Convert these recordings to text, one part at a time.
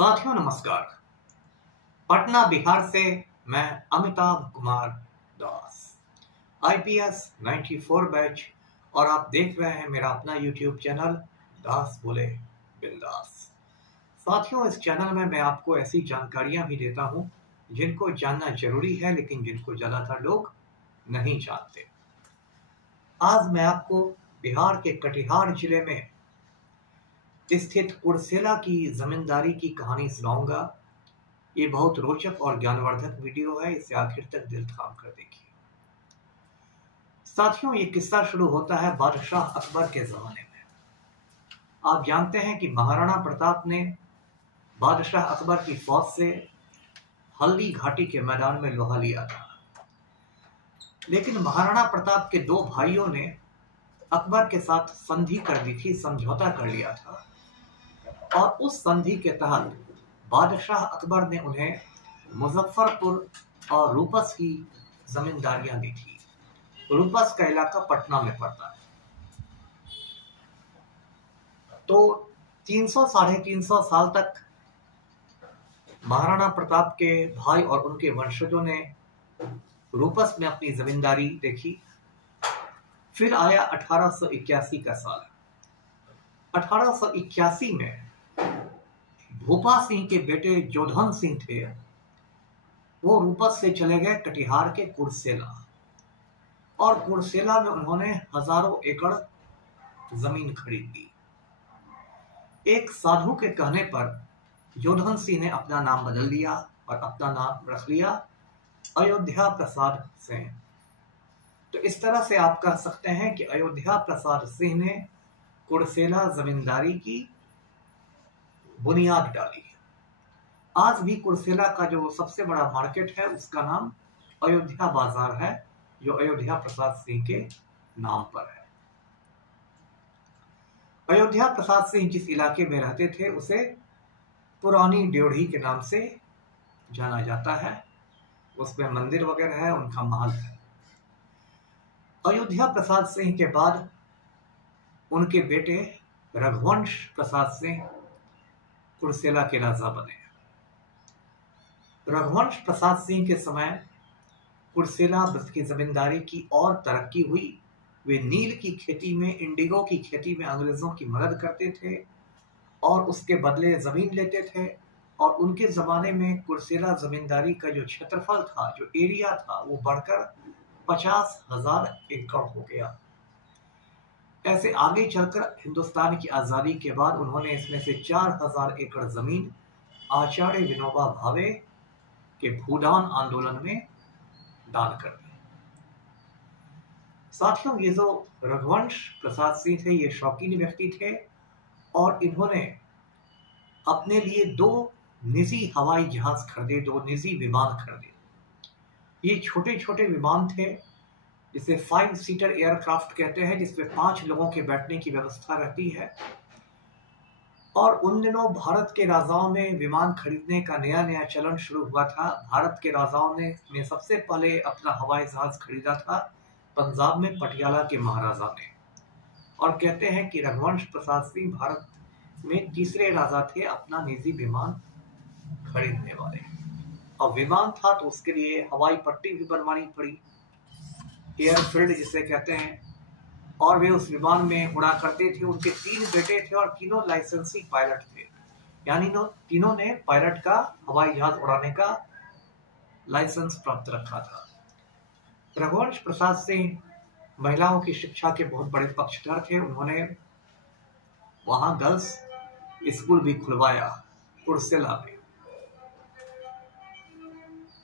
साथियों नमस्कार। पटना बिहार से मैं अमिताभ कुमार दास, IPS 94 बैच, और आप देख रहे हैं मेरा अपना YouTube चैनल दास बोले बिंदास। साथियों, इस चैनल में मैं आपको ऐसी जानकारियां भी देता हूं जिनको जानना जरूरी है, लेकिन जिनको ज़्यादातर लोग नहीं जानते। आज मैं आपको बिहार के कटिहार जिले में स्थित कुर्सेला की जमींदारी की कहानी सुनाऊंगा। ये बहुत रोचक और ज्ञानवर्धक वीडियो है, इसे आखिर तक दिल थाम कर देखिए। साथियों, ये किस्सा शुरू होता है बादशाह अकबर के जमाने में। आप जानते हैं कि महाराणा प्रताप ने बादशाह अकबर की फौज से हल्दी घाटी के मैदान में लोहा लिया था, लेकिन महाराणा प्रताप के दो भाइयों ने अकबर के साथ संधि कर दी थी, समझौता कर लिया था, और उस संधि के तहत बादशाह अकबर ने उन्हें मुजफ्फरपुर और रूपस की जमींदारियां दी थी। रूपस का इलाका पटना में पड़ता है। तो 300 साढ़े 300 साल तक महाराणा प्रताप के भाई और उनके वंशजों ने रूपस में अपनी जमींदारी देखी। फिर आया 1881 का साल। 1881 में भूपा सिंह के बेटे जोधन सिंह थे, वो रूपस से चले गए कटिहार के कुर्सेला, और कुर्सेला में उन्होंने हजारों एकड़ जमीन खरीद ली। एक साधु के कहने पर जोधन सिंह ने अपना नाम बदल लिया और अपना नाम रख लिया अयोध्या प्रसाद सिंह। तो इस तरह से आप कह सकते हैं कि अयोध्या प्रसाद सिंह ने कुर्सेला जमींदारी की बुनियाद डाली। आज भी कुर्सेला का जो सबसे बड़ा मार्केट है उसका नाम अयोध्या बाजार है, जो अयोध्या प्रसाद सिंह के नाम पर है। अयोध्या प्रसाद सिंह जिस इलाके में रहते थे उसे पुरानी ड्योढ़ी के नाम से जाना जाता है। उसमें मंदिर वगैरह है, उनका महल है। अयोध्या प्रसाद सिंह के बाद उनके बेटे रघुवंश प्रसाद सिंह कुर्सेला के राजा बने। रघुवंश प्रसाद सिंह के समय कुर्सेला की जमींदारी की और तरक्की हुई। वे नील की खेती में, इंडिगो की खेती में अंग्रेजों की मदद करते थे और उसके बदले जमीन लेते थे। और उनके जमाने में कुर्सेला जमींदारी का जो क्षेत्रफल था, जो एरिया था, वो बढ़कर 50,000 एकड़ हो गया। ऐसे आगे चलकर हिंदुस्तान की आज़ादी के बाद उन्होंने इसमें से 4,000 एकड़ जमीन आचार्य विनोबा भावे के भूदान आंदोलन में दान कर दी। साथियों, ये जो रघुवंश प्रसाद सिंह थे, ये शौकीन व्यक्ति थे और इन्होंने अपने लिए 2 निजी हवाई जहाज खरीदे, 2 निजी विमान खरीदे। ये छोटे छोटे विमान थे जिसे 5 सीटर एयरक्राफ्ट कहते हैं, जिसमें 5 लोगों के बैठने की व्यवस्था रहती है। और उन दिनों भारत के राजाओं में विमान खरीदने का नया नया चलन शुरू हुआ था। भारत के राजाओं ने सबसे पहले अपना हवाई जहाज खरीदा था पंजाब में पटियाला के महाराजा ने। और कहते हैं कि रघुवंश प्रसाद सिंह भारत में तीसरे राजा थे अपना निजी विमान खरीदने वाले। और विमान था तो उसके लिए हवाई पट्टी भी बनवानी पड़ी, एयरफील्ड जिसे कहते हैं, और वे उस विमान में उड़ा करते थे। उनके 3 बेटे थे और तीनों लाइसेंसी पायलट थे, यानी तीनों ने पायलट का, हवाई जहाज उड़ाने का लाइसेंस प्राप्त रखा था। रघुवंश प्रसाद सिंह महिलाओं की शिक्षा के बहुत बड़े पक्षधर थे। उन्होंने वहां गर्ल्स स्कूल भी खुलवाया कुर्सेला में।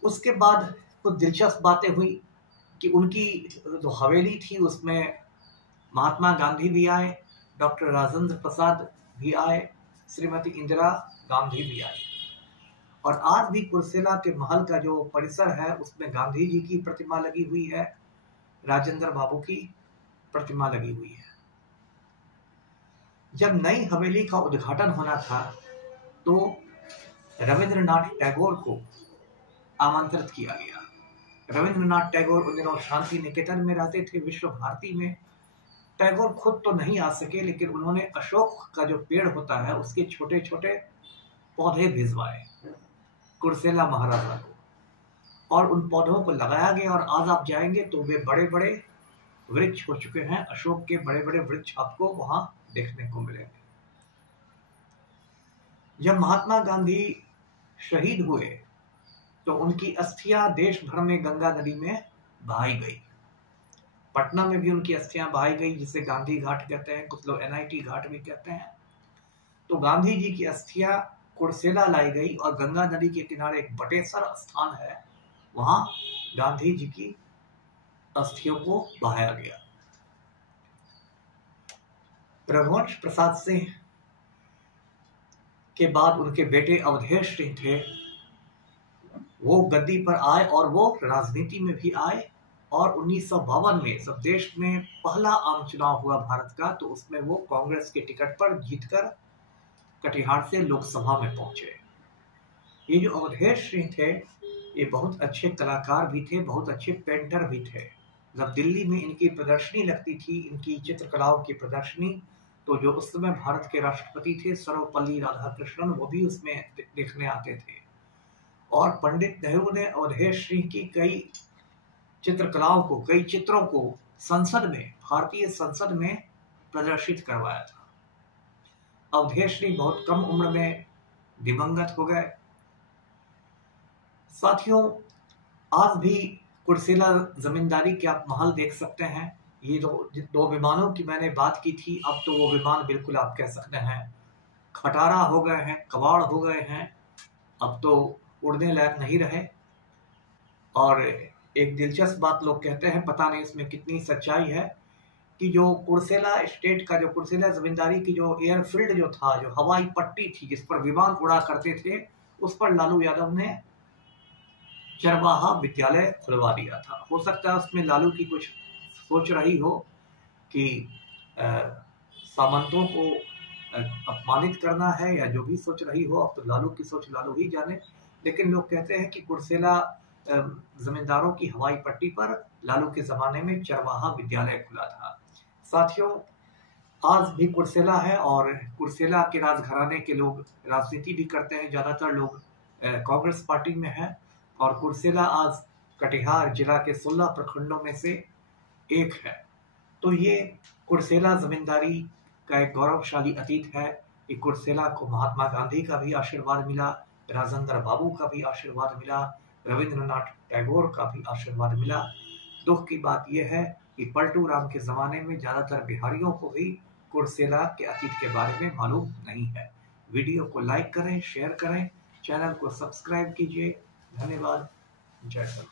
उसके बाद कुछ दिलचस्प बातें हुई कि उनकी जो हवेली थी उसमें महात्मा गांधी भी आए, डॉक्टर राजेंद्र प्रसाद भी आए, श्रीमती इंदिरा गांधी भी आई। और आज भी कुर्सेला के महल का जो परिसर है उसमें गांधी जी की प्रतिमा लगी हुई है, राजेंद्र बाबू की प्रतिमा लगी हुई है। जब नई हवेली का उद्घाटन होना था तो रविंद्रनाथ टैगोर को आमंत्रित किया गया। रविंद्रनाथ टैगोर उन दिनों शांति निकेतन में रहते थे, विश्व भारती में। टैगोर खुद तो नहीं आ सके, लेकिन उन्होंने अशोक का जो पेड़ होता है उसके छोटे छोटे पौधे भिजवाए कुर्सेला महाराजा को, और उन पौधों को लगाया गया। और आज आप जाएंगे तो वे बड़े बड़े वृक्ष हो चुके हैं, अशोक के बड़े बड़े वृक्ष आपको वहां देखने को मिलेंगे। जब महात्मा गांधी शहीद हुए तो उनकी अस्थियां देश भर में गंगा नदी में बहाई गई। पटना में भी उनकी अस्थियां बहाई गई, जिसे गांधी घाट कहते हैं, कुछ लोग NIT घाट भी कहते हैं। तो गांधी जी की अस्थियां कुर्सेला लाई गई और गंगा नदी के किनारे एक बटेसर स्थान है, वहां गांधी जी की अस्थियों को बहाया गया। रघुवंश प्रसाद सिंह के बाद उनके बेटे अवधेश सिंह थे, वो गद्दी पर आए और वो राजनीति में भी आए। और 1952 में जब देश में पहला आम चुनाव हुआ भारत का, तो उसमें वो कांग्रेस के टिकट पर जीतकर कटिहार से लोकसभा में पहुंचे। ये जो अवधेश सिंह थे, ये बहुत अच्छे कलाकार भी थे, बहुत अच्छे पेंटर भी थे। जब दिल्ली में इनकी प्रदर्शनी लगती थी, इनकी चित्रकलाओं की प्रदर्शनी, तो जो उस समय भारत के राष्ट्रपति थे सर्वपल्ली राधाकृष्णन, वो भी उसमें देखने आते थे। और पंडित नेहरू ने अवधेश सिंह की कई चित्रकलाओं को, कई चित्रों को संसद में, भारतीय संसद में प्रदर्शित करवाया था। अवधेश सिंह बहुत कम उम्र में दिवंगत हो गए। साथियों, आज भी कुर्सेला जमींदारी के आप महल देख सकते हैं। ये दो विमानों की मैंने बात की थी, अब तो वो विमान बिल्कुल आप कह सकते हैं खटारा हो गए हैं, कबाड़ हो गए हैं, अब तो उड़ने लायक नहीं रहे। और एक दिलचस्प बात लोग कहते हैं, पता नहीं इसमें कितनी सच्चाई है, कि जो कुर्सेला स्टेट का, जो कुर्सेला जमींदारी की जो एयरफील्ड जो था, जो हवाई पट्टी थी जिस पर विमान उड़ा करते थे, उस पर लालू यादव ने चरवाहा विद्यालय खुलवा दिया था। हो सकता है उसमें लालू की कुछ सोच रही हो कि सामंतों को अपमानित करना है, या जो भी सोच रही हो, अब तो लालू की सोच लालू ही जाने। लेकिन लोग कहते हैं कि कुर्सेला जमींदारों की हवाई पट्टी पर लालू के जमाने में चरवाहा विद्यालय खुला था। साथियों, आज भी कुर्सेला है, और कुर्सेला के राजघराने के लोग राजनीति भी करते हैं। ज्यादातर लोग कांग्रेस पार्टी में है, और कुर्सेला आज कटिहार जिला के 16 प्रखंडों में से एक है। तो ये कुर्सेला जमींदारी का एक गौरवशाली अतीत है। ये कुर्सेला को महात्मा गांधी का भी आशीर्वाद मिला, राजेंद्र बाबू का भी आशीर्वाद मिला, रविंद्रनाथ टैगोर का भी आशीर्वाद मिला। दुख की बात यह है कि पलटू राम के जमाने में ज्यादातर बिहारियों को भी कुर्सेला के अतीत के बारे में मालूम नहीं है। वीडियो को लाइक करें, शेयर करें, चैनल को सब्सक्राइब कीजिए। धन्यवाद। जय हिंद।